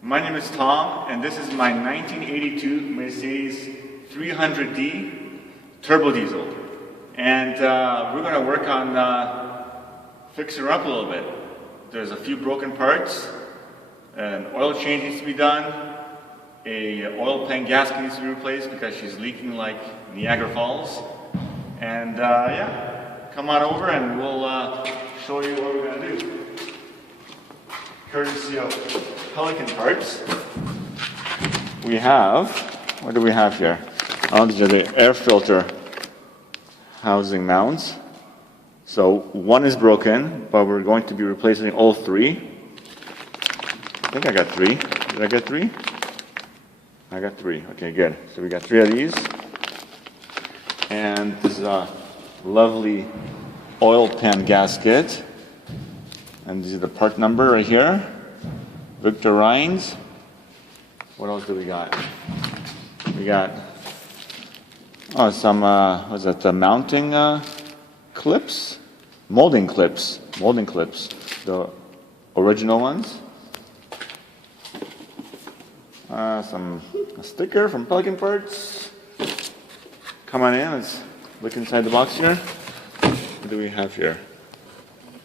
My name is Tom, and this is my 1982 Mercedes 300D turbo diesel. And we're going to work on fixing her up a little bit. There's a few broken parts, an oil change needs to be done, a oil pan gasket needs to be replaced because she's leaking like Niagara Falls. And yeah, come on over and we'll show you what we're going to do. Courtesy of Pelican Parts, we have, what do we have here? Oh, these are the air filter housing mounts. So one is broken, but we're going to be replacing all three. I think I got three. Did I get three? I got three. Okay, good. So we got three of these. And this is a lovely oil pan gasket. And this is the part number right here. Victor Rhines. What else do we got? We got some what's that? The mounting clips, molding clips, the original ones. A sticker from Pelican Parts. Come on in. Let's look inside the box here. What do we have here?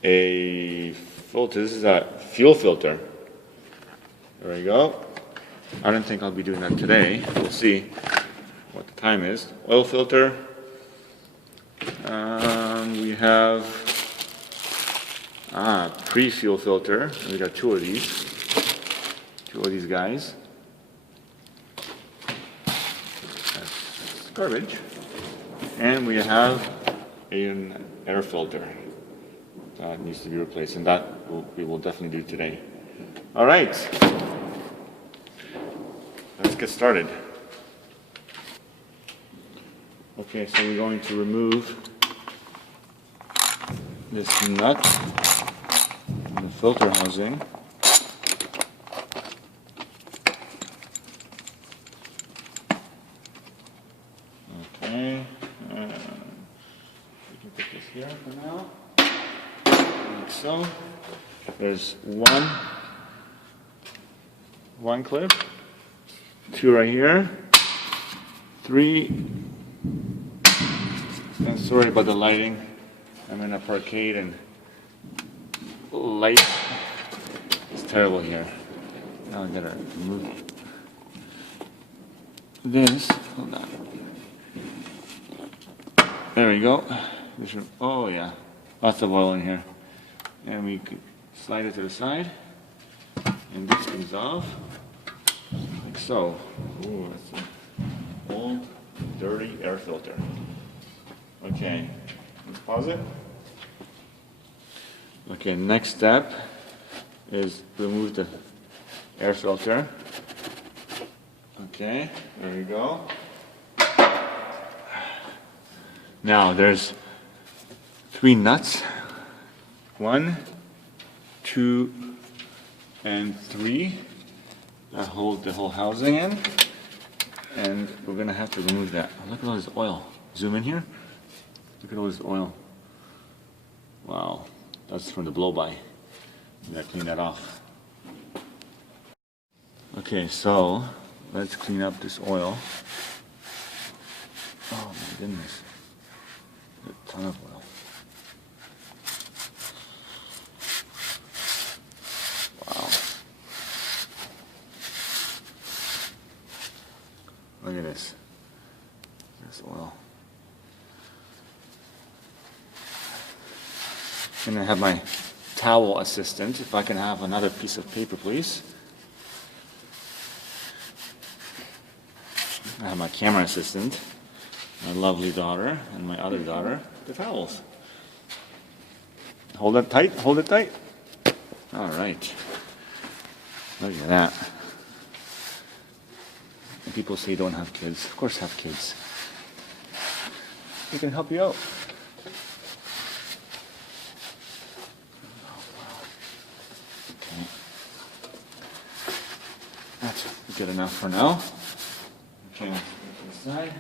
A filter. This is a fuel filter. There we go. I don't think I'll be doing that today. We'll see what the time is. Oil filter. We have pre-fuel filter. We got two of these guys. That's garbage. And we have an air filter that needs to be replaced, and that we will definitely do today. All right, let's get started. Okay, so we're going to remove this nut from the filter housing. Okay, we can put this here for now. Like so. There's one clip, two right here, three, and sorry about the lighting. I'm in a parkade and light is terrible here. Now I gotta remove this. Hold on. There we go. Oh yeah, lots of oil in here. And we could slide it to the side, and this comes off, like so. Ooh, that's an old, dirty air filter. Okay, let's pause it. Okay, next step is remove the air filter. Okay, there we go. Now there's three nuts. 1, 2, and 3 that hold the whole housing in, and we're gonna have to remove that. Look at all this oil. Zoom in here. Look at all this oil. Wow, that's from the blow-by. We gotta clean that off. Okay, so let's clean up this oil. Oh my goodness, a ton of oil. Look at this oil. And I have my towel assistant. If I can have another piece of paper, please. I have my camera assistant, my lovely daughter, and my other daughter, the towels. Hold it tight, hold it tight. All right. Look at that. People say don't have kids. Of course have kids. We can help you out. Okay. That's good enough for now. Okay, let's put it aside.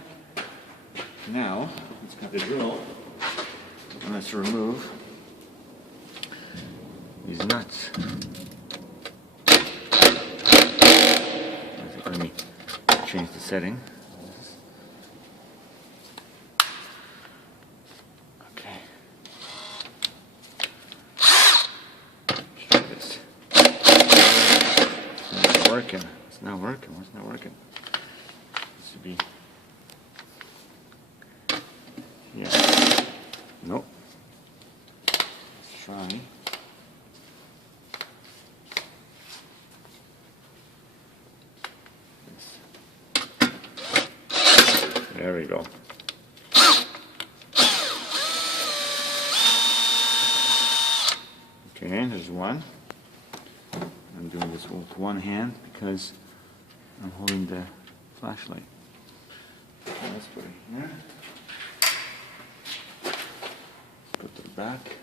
Now, let's cut the drill. And let's remove these nuts. let me change the setting. Okay. Let's try this. It's not working. It's not working. What's not working? This should be. Yeah. Nope. Let's try. There we go. Okay, there's one. I'm doing this with one hand because I'm holding the flashlight. Okay, let's put it here. Put it back.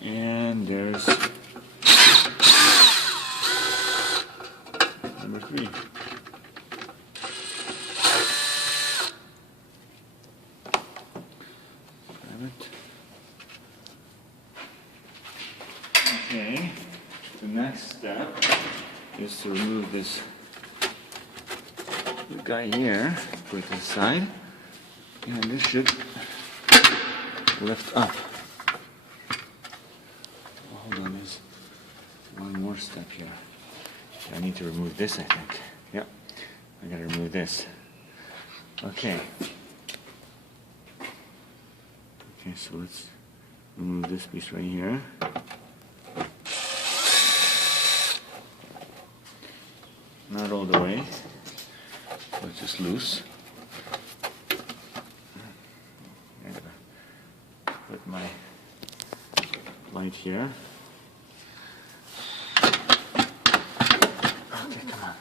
And there's number 3. Grab it. Okay, the next step is to remove this guy here, put it aside, and this should lift up. Hold on, there's one more step here. I need to remove this, I think. Yep, I gotta remove this. Okay. Okay, so let's remove this piece right here. Not all the way, so it's just loose. I'm gonna put my light here. Okay, come on.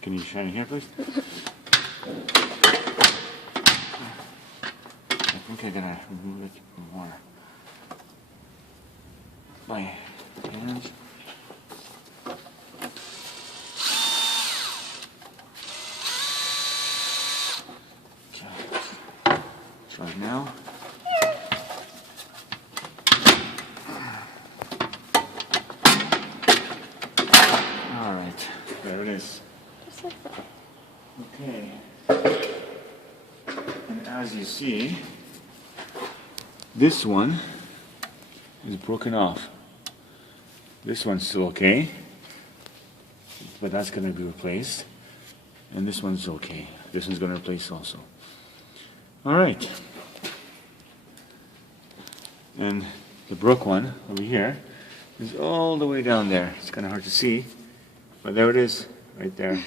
Can you shine it here, please? I think I gotta remove it more. My hands. Okay. Try it now. There it is. Just like that. Okay. And as you see, this one is broken off. This one's still okay, but that's going to be replaced. And this one's okay. This one's going to replace also. All right. And the broke one over here is all the way down there. It's kind of hard to see. But there it is, right there,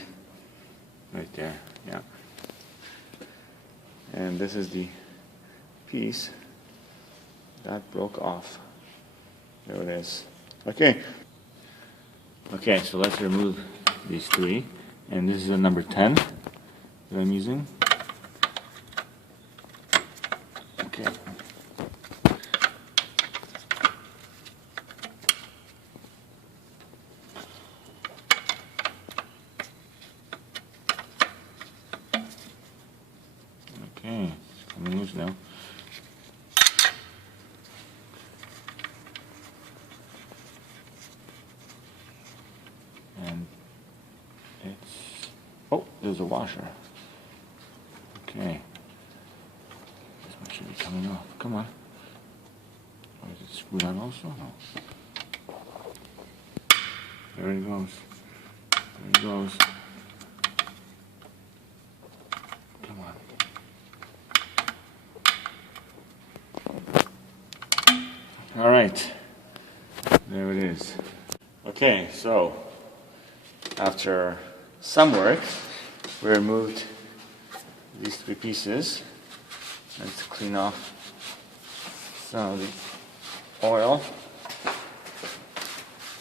yeah. And this is the piece that broke off. There it is. Okay. Okay, so let's remove these 3. And this is a number 10 that I'm using. Okay. Okay, it's coming loose now. And it's, oh, there's a washer. Okay. This one should be coming off. Come on. Or is it screwed on also? No. There it goes. There it goes. Come on. All right, there it is. Okay, so after some work, we removed these 3 pieces. Let's clean off some of the oil.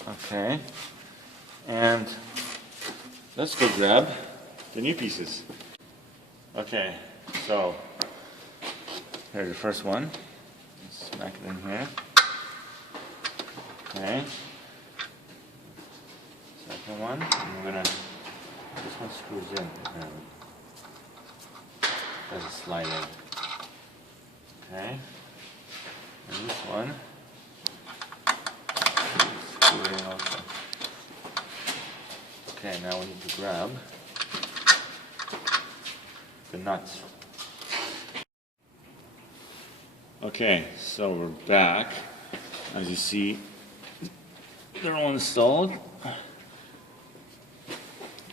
Okay, and let's go grab the new pieces. Okay, so Here's the first one. Smack it in here. Okay. Second one. And we're gonna. This one screws in. There's a slide in. Okay. And this one. Screw in also. Okay. Now we need to grab the nuts. Okay, so we're back. As you see, they're all installed.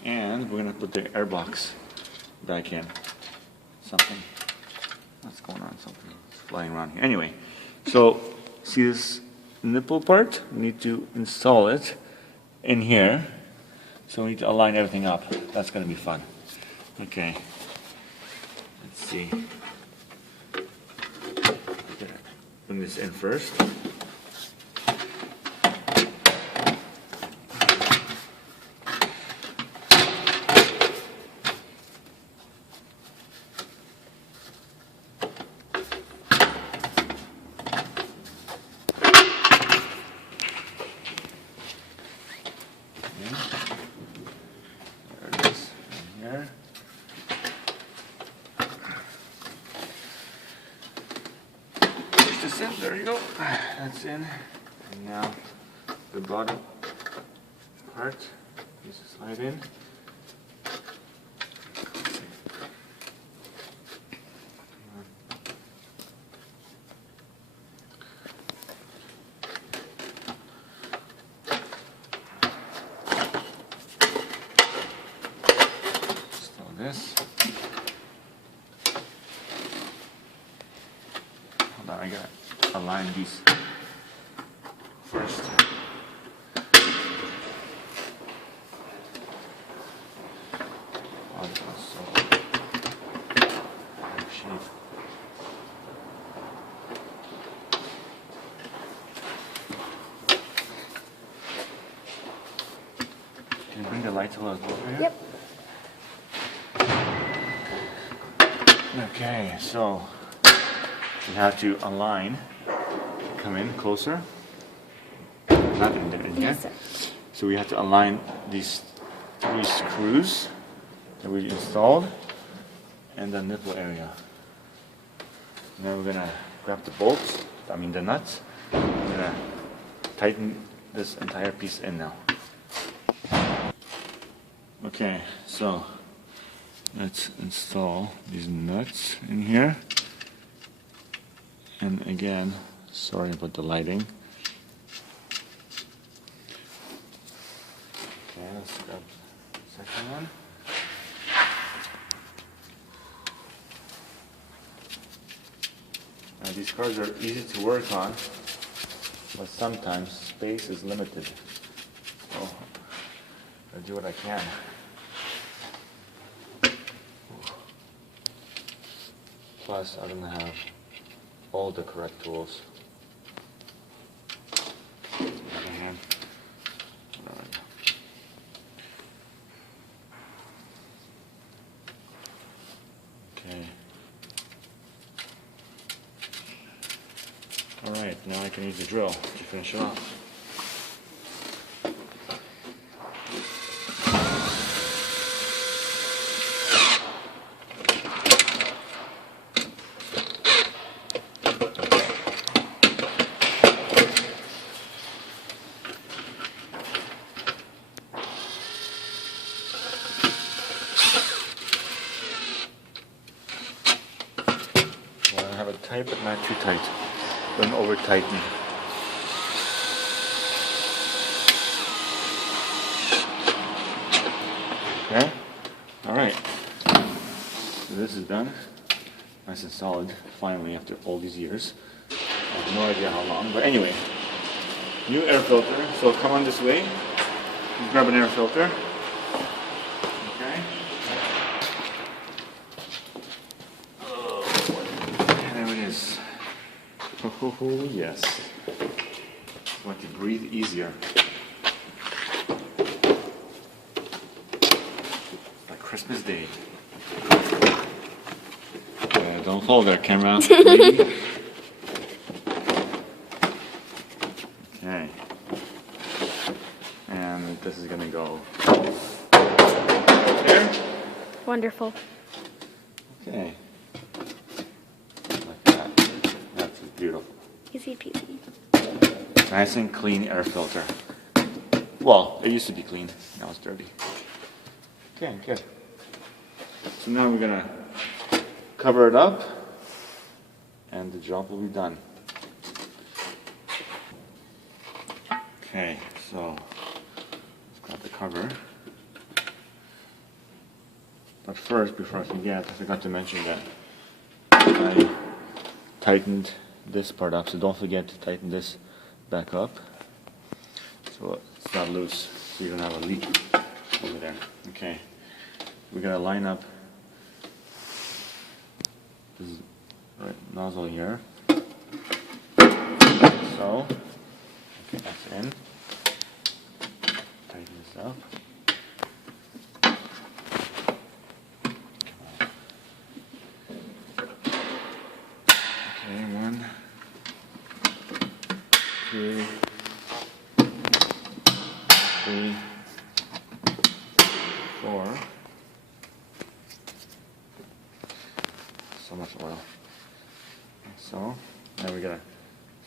And we're gonna put the air box back in. What's going on? Something is flying around here. Anyway, so see this nipple part? We need to install it in here. So we need to align everything up. That's gonna be fun. Okay, let's see. Bring this in first. There you go. That's in. And now the bottom part needs to slide in. Install this. Hold on, I got it. Align these first. Oh, this one's so out of shape. Can you bring the lights a little closer here? Yep. Okay, so you have to align. Come in closer. Not in there, in here. Yes, sir. So we have to align these 3 screws that we installed and the nipple area. Now we're gonna grab the bolts, the nuts. We're gonna tighten this entire piece in now. Okay, so let's install these nuts in here. And again, sorry about the lighting. Okay, let's grab the second one. Now these cars are easy to work on, but sometimes space is limited. So I'll do what I can. Plus, I don't have all the correct tools. Okay. Alright, now I can use the drill to finish it off. Have it tight, but not too tight. Don't over tighten. Okay? Alright. So this is done. Nice and solid, finally, after all these years. I have no idea how long, but anyway. New air filter, so come on this way. Grab an air filter. Okay? Oh, yes. I want to breathe easier. Like Christmas Day. Don't fall there, camera. Lady. Okay. And this is gonna go there. Wonderful. Okay. Like that. That's beautiful. Easy peasy. Nice and clean air filter. Well, it used to be clean. Now it's dirty. Okay, good. So now we're gonna cover it up and the job will be done. Okay, so let's grab the cover. But first, before I forget, I forgot to mention that I tightened this part up, so don't forget to tighten this back up so it's not loose, so you don't have a leak over there. Okay, we're gonna line up this right nozzle here. So, okay, that's in. Tighten this up. Okay, 1, 2, 3, 4. So much oil. So now we're gonna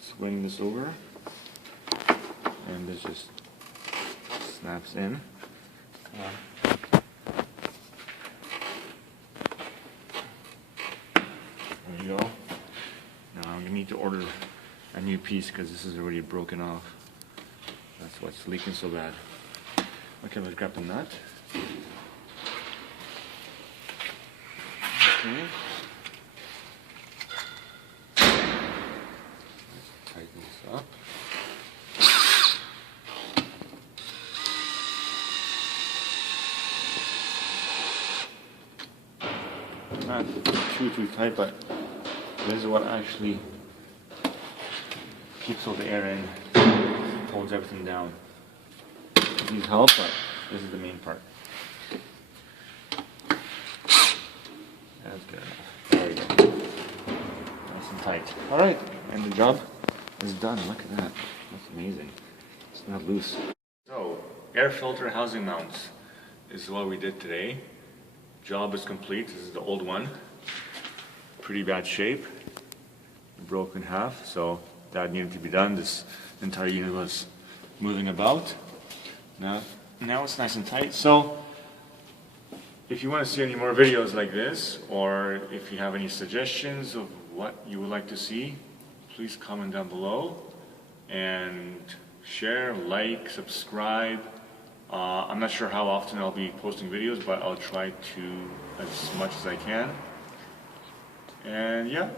swing this over, and this just snaps in. There you go. Now I'm gonna need to order a new piece because this is already broken off. That's what's leaking so bad. Okay, let's grab the nut. Okay. Tighten this up. Not too tight, but this is what actually keeps all the air in, holds everything down. It needs help, but this is the main part. That's good enough. There we go. Nice and tight. Alright, and the job is done. Look at that. That's amazing. It's not loose. So, air filter housing mounts is what we did today. Job is complete. This is the old one. Pretty bad shape. Broke in half, so that needed to be done. This entire unit was moving about. Now it's nice and tight. So if you want to see any more videos like this, or if you have any suggestions of what you would like to see, please comment down below and share, like, subscribe. I'm not sure how often I'll be posting videos, but I'll try to as much as I can. And yeah,